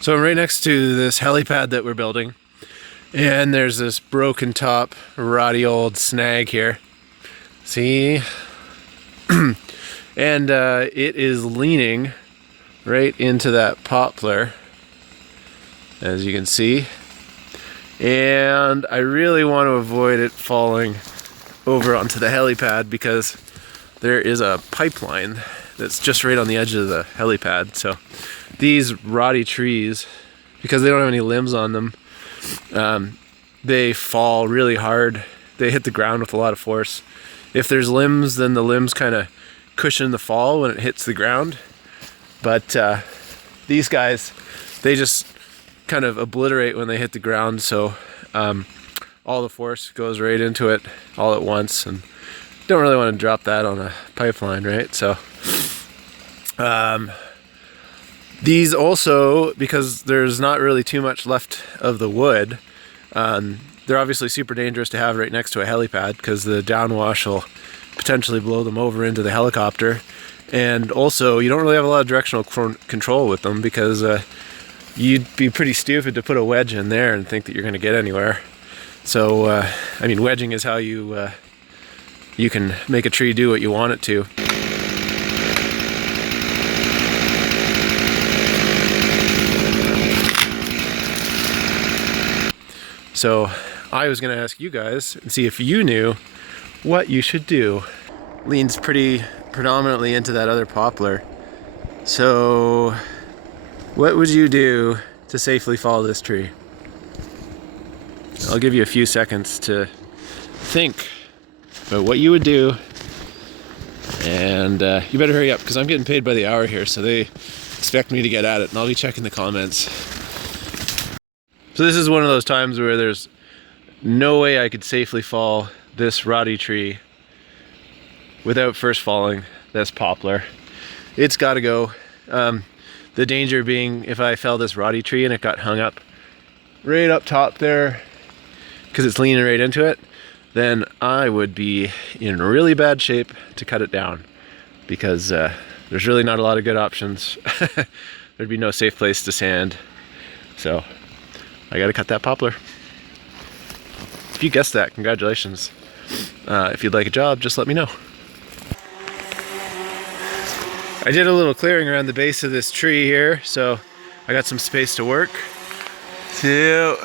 So I'm right next to this helipad that we're building, and there's this broken top, rotty old snag here. See? And it is leaning right into that poplar, as you can see. And I really want to avoid it falling over onto the helipad because there is a pipeline that's just right on the edge of the helipad. So these rotty trees, because they don't have any limbs on them, they fall really hard. They hit the ground with a lot of force. If there's limbs, then the limbs kind of cushion the fall when it hits the ground. But these guys, they just kind of obliterate when they hit the ground. So all the force goes right into it all at once, and don't really want to drop that on a pipeline, right? So these also, because there's not really too much left of the wood, they're obviously super dangerous to have right next to a helipad because the downwash will potentially blow them over into the helicopter. And also, you don't really have a lot of directional control with them because you'd be pretty stupid to put a wedge in there and think that you're going to get anywhere. So, I mean, wedging is how you can make a tree do what you want it to. So I was going to ask you guys and see if you knew what you should do. Leans pretty predominantly into that other poplar. So what would you do to safely fall this tree? I'll give you a few seconds to think about what you would do. And you better hurry up because I'm getting paid by the hour here, so they expect me to get at it, and I'll be checking the comments. So this is one of those times where there's no way I could safely fall this rotty tree without first falling this poplar. It's got to go. The danger being if I fell this rotty tree and it got hung up right up top there because it's leaning right into it, then I would be in really bad shape to cut it down because there's really not a lot of good options. There'd be no safe place to sand. So I gotta cut that poplar. If you guessed that, congratulations. If you'd like a job, just let me know. I did a little clearing around the base of this tree here, so I got some space to work. So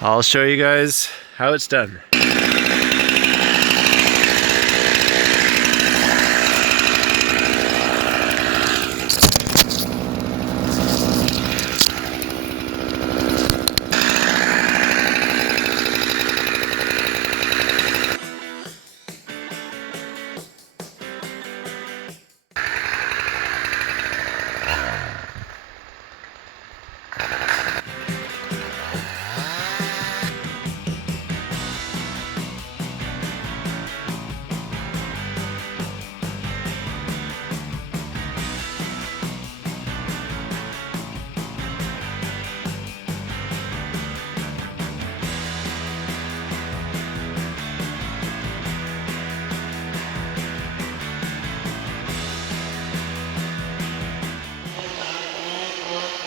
I'll show you guys how it's done.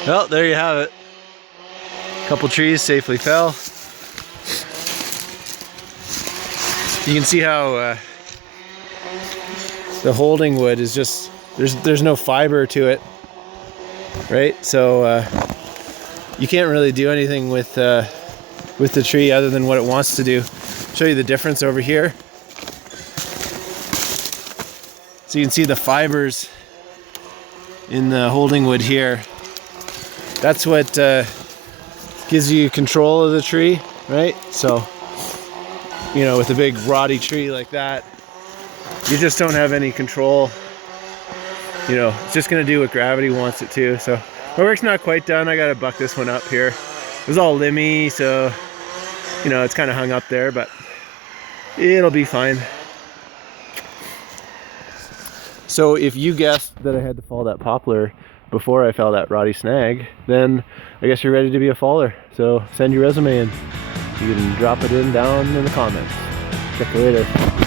Well, there you have it. A couple trees safely fell. You can see how the holding wood is just, there's no fiber to it, right? So you can't really do anything with the tree other than what it wants to do. I'll show you the difference over here. So you can see the fibers in the holding wood here. That's what gives you control of the tree, right? So, you know, with a big rotty tree like that, you just don't have any control. You know, it's just gonna do what gravity wants it to. So my work's not quite done. I gotta buck this one up here. It was all limmy, so, you know, it's kind of hung up there, but it'll be fine. So if you guessed that I had to fall that poplar before I fell that rotty snag, then I guess you're ready to be a faller. So send your resume in. You can drop it in down in the comments. Check you later.